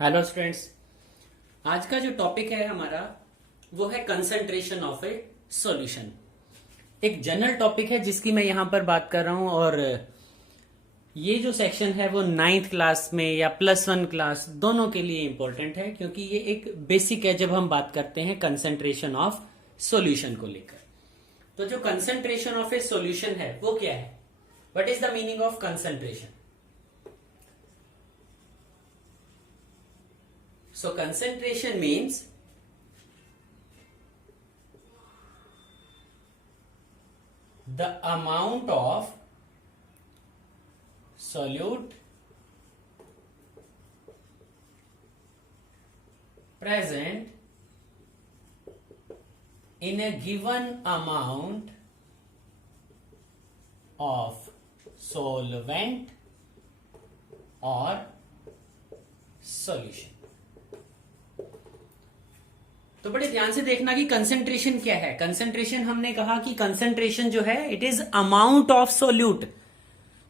Hello students. आज का जो टॉपिक है हमारा वो है कंसंट्रेशन ऑफ ए सॉल्यूशन। एक जनरल टॉपिक है जिसकी मैं यहां पर बात कर रहा हूं और ये जो सेक्शन है वो 9th क्लास में या +1 क्लास दोनों के लिए इंपॉर्टेंट है, क्योंकि ये एक बेसिक है जब हम बात करते हैं कंसंट्रेशन ऑफ सॉल्यूशन को लेकर। तो जो कंसंट्रेशन ऑफ ए सॉल्यूशन है वो क्या है? What is the meaning of concentration? So concentration means the amount of solute present in a given amount of solvent or solution। तो बड़े ध्यान से देखना कि कंसंट्रेशन क्या है। कंसंट्रेशन हमने कहा कि कंसंट्रेशन जो है it is amount of solute.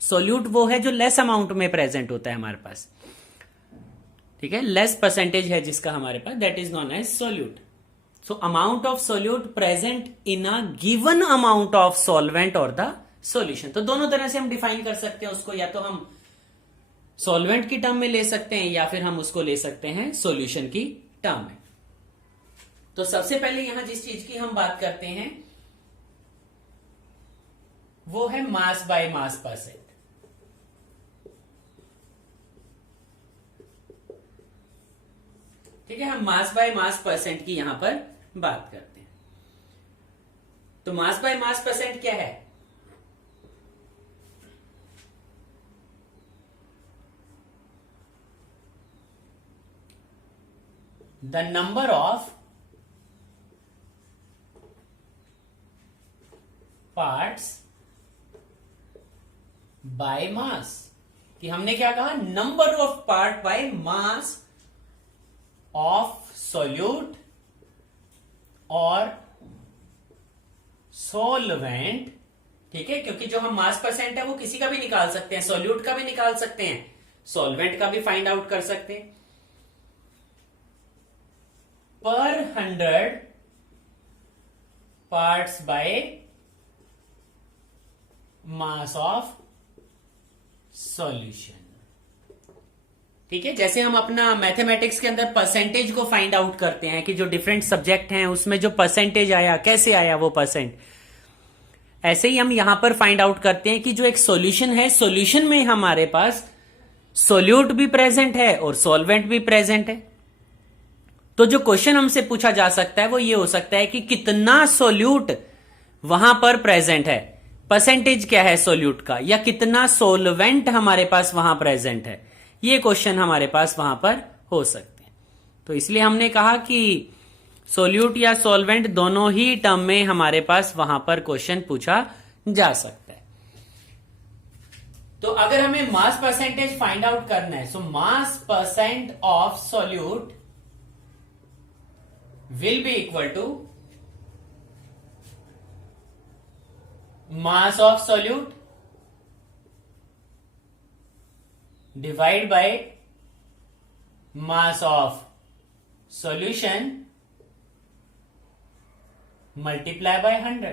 Solute वो है जो लेस अमाउंट में प्रेजेंट होता है हमारे पास, ठीक है, लेस परसेंटेज है जिसका हमारे पास, that is known as solute. So amount of solute present in a given amount of solvent और द सॉल्यूशन। तो दोनों तरह से हम डिफाइन कर सकते हैं उसको, या तो हम सॉल्वेंट की टर्म में ले सकते हैं या फिर हम उसको ले सकते हैं सॉल्यूशन की टर्म में। तो सबसे पहले यहां जिस चीज की हम बात करते हैं वो है मास बाय मास परसेंट। ठीक है, हम मास बाय मास परसेंट की यहां पर बात करते हैं। तो मास बाय मास परसेंट क्या है? The number of parts by mass. कि हमने क्या कहा? Number of part by mass of solute और सोलवेंट। ठीक है, क्योंकि जो हम मास परसेंट है वो किसी का भी निकाल सकते हैं, सोल्यूट का भी निकाल सकते हैं, सॉल्वेंट का भी फाइंड आउट कर सकते हैं। पर 100 parts bye mass of solution. ठीक है, जैसे हम अपना मैथमेटिक्स के अंदर परसेंटेज को फाइंड आउट करते हैं कि जो डिफरेंट सब्जेक्ट हैं उसमें जो परसेंटेज आया, कैसे आया वो परसेंट, ऐसे ही हम यहां पर फाइंड आउट करते हैं कि जो एक सॉल्यूशन है, सॉल्यूशन में हमारे पास सोल्यूट भी प्रेजेंट है और सॉल्वेंट भी प्रेजेंट है। तो जो क्वेश्चन हमसे पूछा जा सकता है वो ये हो सकता है कि कितना सोल्यूट वहां पर प्रेजेंट है, परसेंटेज क्या है सोल्यूट का, या कितना सोलवेंट हमारे पास वहां प्रेजेंट है। ये क्वेश्चन हमारे पास वहां पर हो सकते हैं। तो इसलिए हमने कहा कि सोल्यूट या सोलवेंट दोनों ही टर्म में हमारे पास वहां पर क्वेश्चन पूछा जा सकता है। तो अगर हमें मास परसेंटेज फाइंड आउट करना है, so mass percent of solute will be equal to mass of solute divide by mass of solution multiply by 100।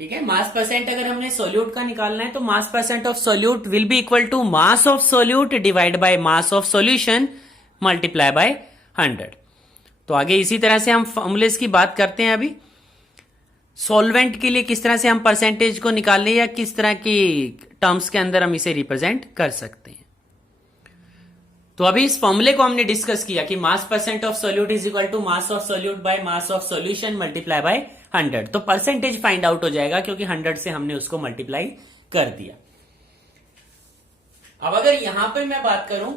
ठीक है, मास परसेंट अगर हमने सोल्यूट का निकालना है तो mass percent of solute will be equal to mass of solute divide by mass of solution multiply by 100। तो आगे इसी तरह से हम फॉर्मूलेस की बात करते हैं। अभी सॉल्वेंट के लिए किस तरह से हम परसेंटेज को निकाल लें या किस तरह की टर्म्स के अंदर हम इसे रिप्रेजेंट कर सकते हैं। तो अभी इस फॉर्मूले को हमने डिस्कस किया कि mass percent of solute is equal to mass of solute by mass of solution multiply by 100। तो परसेंटेज फाइंड आउट हो जाएगा क्योंकि 100 से हमने उसको मल्टीप्लाई कर दिया। अब अगर यहां पर मैं बात करूं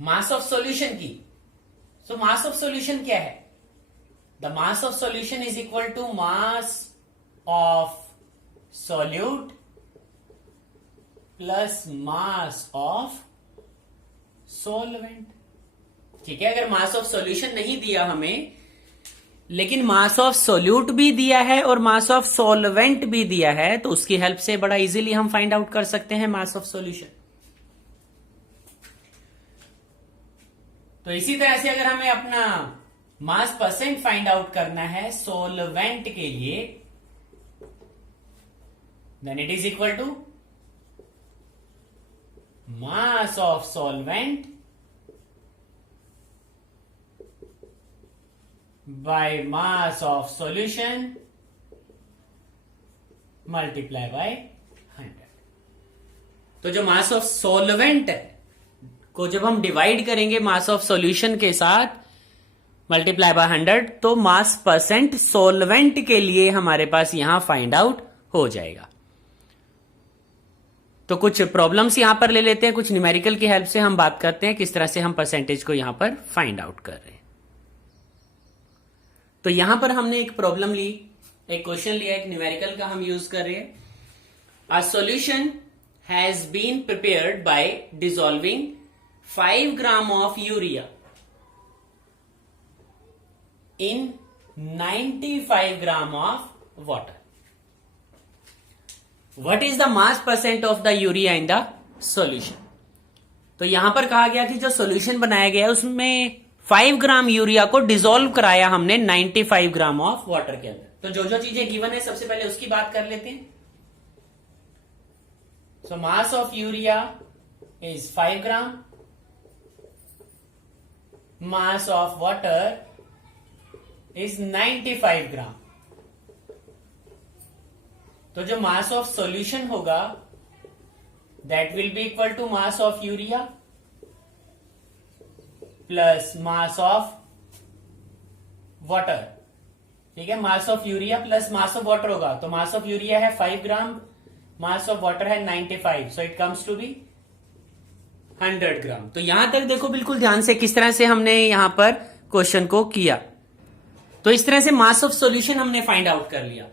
मास ऑफ सॉल्यूशन की, तो मास ऑफ सॉल्यूशन क्या है? The mass of solution is equal to mass of solute plus mass of solvent। ठीक है, अगर mass of solution नहीं दिया हमें, लेकिन मास ऑफ सोल्यूट भी दिया है और मास ऑफ सॉल्वेंट भी दिया है, तो उसकी हेल्प से बड़ा इजीली हम फाइंड आउट कर सकते हैं मास ऑफ सॉल्यूशन। तो इसी तरह से अगर हमें अपना मास परसेंट फाइंड आउट करना है सोलवेंट के लिए, then it is equal to mass of solvent by mass of solution multiply by 100। तो जो मास ऑफ सॉल्वेंट को जब हम डिवाइड करेंगे मास ऑफ सॉल्यूशन के साथ मल्टीप्लाई बाय 100, तो मास परसेंट सॉल्वेंट के लिए हमारे पास यहां फाइंड आउट हो जाएगा। तो कुछ प्रॉब्लम्स यहां पर ले लेते हैं, कुछ न्यूमेरिकल की हेल्प से हम बात करते हैं किस तरह से हम परसेंटेज को यहां पर फाइंड आउट कर रहे हैं। तो यहां पर हमने एक प्रॉब्लम ली, एक क्वेश्चन लिया, एक न्यूमेरिकल का हम यूज कर रहे हैं। A solution has been prepared by dissolving 5 gram of urea in 95 gram of water. What is the mass percent of the urea in the solution? तो यहां पर कहा गया कि जो सॉल्यूशन बनाया गया है उसमें 5 ग्राम यूरिया को डिसॉल्व कराया हमने 95 ग्राम ऑफ वाटर के अंदर। तो जो जो चीजें गिवन है सबसे पहले उसकी बात कर लेते हैं। So mass of urea is 5 gram, mass of water is 95 gram. तो जो मास ऑफ सॉल्यूशन होगा that will be equal to mass of urea plus mass of water. ठीक है, mass of urea plus mass of water होगा। तो मास of urea है 5 gram, mass of water है 95, so it comes to be 100 gram. तो यहां तक देखो बिल्कुल ध्यान से किस तरह से हमने यहां पर क्वेश्चन को किया। तो इस तरह से मास ऑफ सॉल्यूशन हमने फाइंड आउट कर लिया।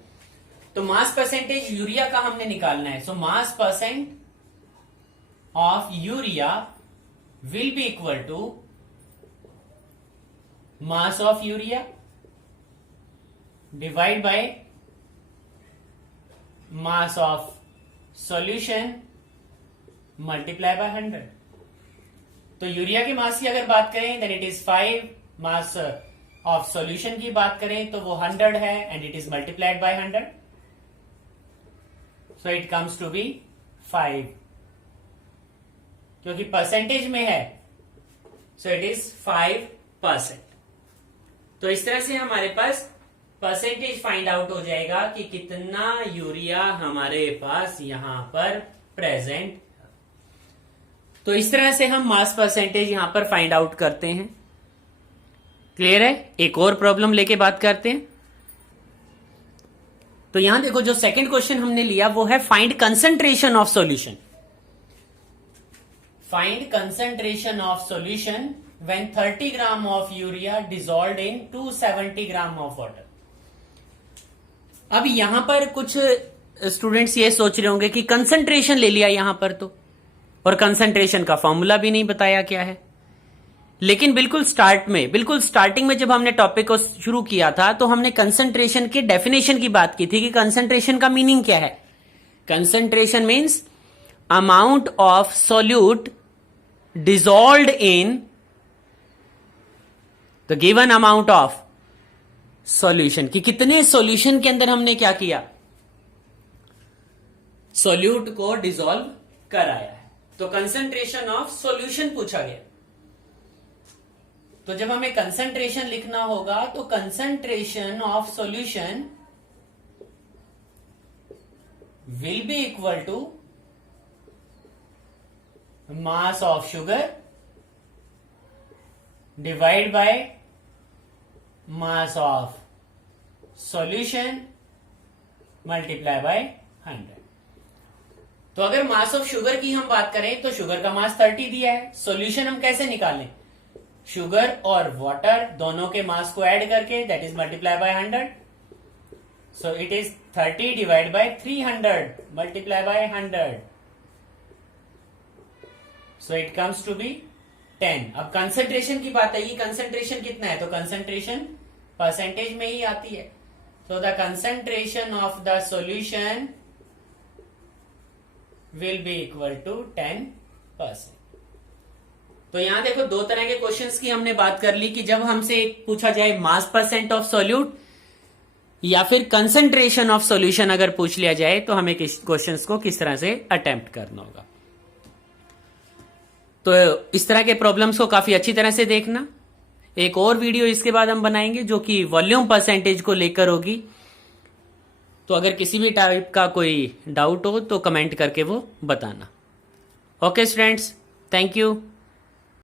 तो मास परसेंटेज यूरिया का हमने निकालना है। So mass percent of urea will be equal to mass of urea divide by mass of solution multiply by 100। तो यूरिया के मास की अगर बात करें then it is 5, mass of solution की बात करें तो वो 100 है and it is multiplied by 100, so it comes to be 5। क्योंकि परसेंटेज में है सो इट इज 5%। तो इस तरह से हमारे पास परसेंटेज फाइंड आउट हो जाएगा कि कितना यूरिया हमारे पास यहां पर प्रेजेंट। तो इस तरह से हम मास परसेंटेज यहां पर फाइंड आउट करते हैं। क्लियर है? एक और प्रॉब्लम लेके बात करते हैं। तो यहां देखो जो सेकंड क्वेश्चन हमने लिया वो है find concentration of solution. Find concentration of solution when 30 gram of urea dissolved in 270 gram of water. अब यहां पर कुछ स्टूडेंट्स ये सोच रहे होंगे कि कंसंट्रेशन ले लिया यहां पर तो, और कंसंट्रेशन का फॉर्मूला भी नहीं बताया क्या है। लेकिन बिल्कुल स्टार्टिंग में जब हमने टॉपिक को शुरू किया था तो हमने कंसंट्रेशन के डेफिनेशन की बात की थी कि कंसंट्रेशन का मीनिंग क्या है। Concentration means amount of solute dissolved in the given amount of solution, कि कितने सॉल्यूशन के अंदर हमने क्या किया, सॉल्यूट को डिसॉल्व कराया है। तो कंसंट्रेशन ऑफ सॉल्यूशन पूछा गया। तो जब हमें कंसंट्रेशन लिखना होगा तो concentration of solution will be equal to mass of sugar divide by mass of solution multiply by 100। तो अगर मास ऑफ शुगर की हम बात करें तो शुगर का मास 30 दिया है। सॉल्यूशन हम कैसे निकालें, शुगर और वाटर दोनों के मास को ऐड करके, that is multiply by 100। So it is 30 divide by 300 multiply by 100, so it comes to be 10। अब कंसंट्रेशन की बात है, ये कंसंट्रेशन कितना है, तो कंसंट्रेशन परसेंटेज में ही आती है। So the concentration of the solution will be equal to 10%। तो यहां देखो दो तरह के क्वेश्चंस की हमने बात कर ली कि जब हमसे पूछा जाए मास परसेंट ऑफ सॉल्यूट या फिर कंसंट्रेशन ऑफ सॉल्यूशन अगर पूछ लिया जाए तो हमें क्वेश्चंस को किस तरह से अटेम्प्ट करना होगा। तो इस तरह के प्रॉब्लम्स को काफी अच्छी तरह से देखना। एक और वीडियो इसके बाद हम बनाएंगे जो कि वॉल्यूम परसेंटेज को लेकर होगी। तो अगर किसी भी टाइप का कोई डाउट हो तो कमेंट करके वो बताना। Okay students, thank you.